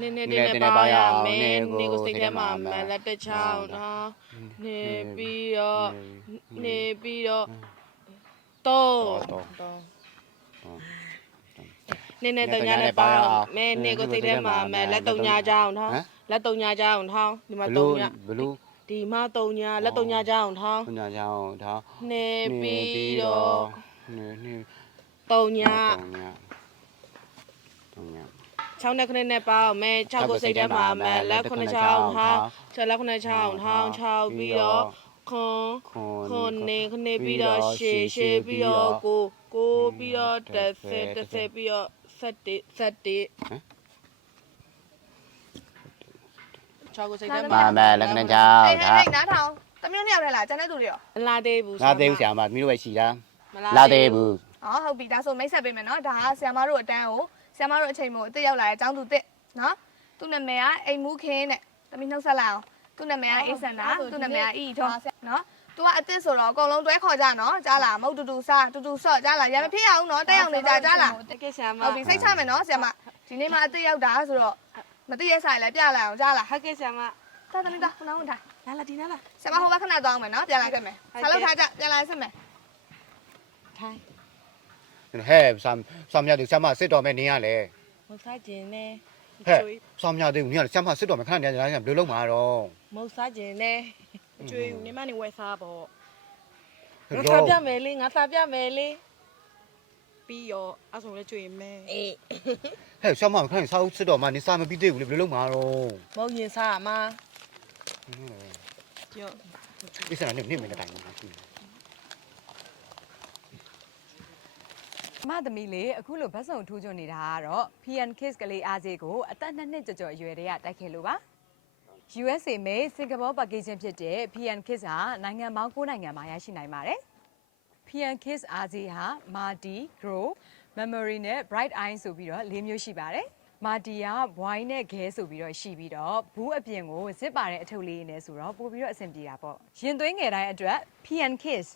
တင်းနဲ့ပါရမယ်နေကိုစိတ်ထဲမှာမလက်တစ်ချောင်းနော်နေပြီးတော့တော့နေနဲ့တုံညာနဲ့ပါမယ်နေကိုစိတ်ထဲမှာမလက်တုံညာကြအောင်ထောင်းလက်တုံညာကြအောင်ထောင်းဒီမှာတုံညာဘလူးဒီမှာတုံညာလက်တုံညာကြအောင်ထောင်းတုံညာကြအောင်ထောင်းနေပြီးတော့တုံညာ6နဲ့9နဲ့ပါအောင်မယ်6ကိုစိတ်ထဲမှာမယ်လက်9ချောင်းထောင်း6လက်9ချောင်းထောင်း6ပြီးတော့ခွန်နေပြီးတော့ရှေပြီးတော့ကိုပြီးတော့10ပြီးတော့176ကိုစိတ်ထဲမှာမယ်လက်9ချောင်းဒါဟဲ့နားထောင်တမျိုးနှစ်ယောက်ထဲလားကျန်တဲ့သူတွေရောမလာသေးဘူးလာသေးဘူးဆရာမမီးတို့ပဲရှိတာလာသေးဘူးဟုတ်ပြီဒါဆိုမိတ်ဆက်ပေးမယ်နော်ဒါကဆရာမတို့အတန်းကိုဆရာမတို့အချိန်မို့အစ်ရောက်လာတဲ့အကြောင်းသူတစ်နော်သူ့နာမည်ကအိမ်မူးခင်းတဲ့တမီးနှုတ်ဆက်လိုက်အောင်သူ့နာမည်ကအေးစန္ဒာသူ့နာမည်ကအီထောနော်သူကအစ်စ်ဆိုတော့အကုန်လုံးတွဲခေါ်ကြနော်ကြားလားမဟုတ်တူစားတူဆော့ကြားလားရမဖြစ်အောင်နော်တက်အောင်နေကြကြားလားတကယ်ဆရာမဟုတ်ပြီစိတ်ချမယ်နော်ဆရာမဒီနေ့မှအစ်ရောက်တာဆိုတော့မသိရဆိုင်လည်းပြလိုက်အောင်ကြားလားဟုတ်ကဲ့ဆရာမတာတမီးတာခဏဝင်ထိုင်လာဒီနားလာဆရာမဟိုဘက်ခဏသွားအောင်မယ်နော်ပြန်လာခဲ့မယ်ဆာလောက်ထားကြပြန်လာဆက်မယ်ထိုင်ဟဲ့ဆာမြတ်သူဆာမစစ်တော်မဲ့နေရလေမဟုတ်စားခြင်းနဲ့ဟဲ့ဆာမြတ်သူနေရဆာမစစ်တော်မဲ့ခဏနေကြလားဘယ်လိုလုပ်မှာတော့မဟုတ်စားခြင်းနဲ့အကျွေးနေမနေဝယ်စားပေါ့ငါစားပြမယ်လေပြီးရောအဲ့ဆိုလည်းကျွေးမယ်အေးဟဲ့ဆာမခဏစားစစ်တော်မှာနေစားမပြီးသေးဘူးလေဘယ်လိုလုပ်မှာတော့မဟုတ်ရင်စားမှာကြောက်ဒီစနေနေမတိုင်းမှာမသမီးလေးအခုလိုဘတ်စုံထိုးချွန်နေတာကတော့ PN Kids ကလေးအားစေးကိုအသက်2နှစ်ကျော်အရွယ်တည်းကတိုက်ခဲ့လို့ပါ USA မဲ့စင်ကာပူပါကေဂျင်ဖြစ်တဲ့ PN Kids ဟာနိုင်ငံပေါင်း9နိုင်ငံမှာရရှိနိုင်ပါတယ် PN Kids အားစေးဟာ Marty, Grow, Memory နဲ့ Bright Eye ဆိုပြီးတော့၄မျိုးရှိပါတယ်Marty က wine နဲ့ ghee ဆိုပြီးတော့ရှိပြီးတော့ဘူးအပြင်ကိုဇစ်ပါတဲ့အထုပ်လေးနဲ့ဆိုတော့ပို့ပြီးတော့အဆင်ပြေတာပေါ့ရင်သွေးငယ်တိုင်းအတွက် PN Kids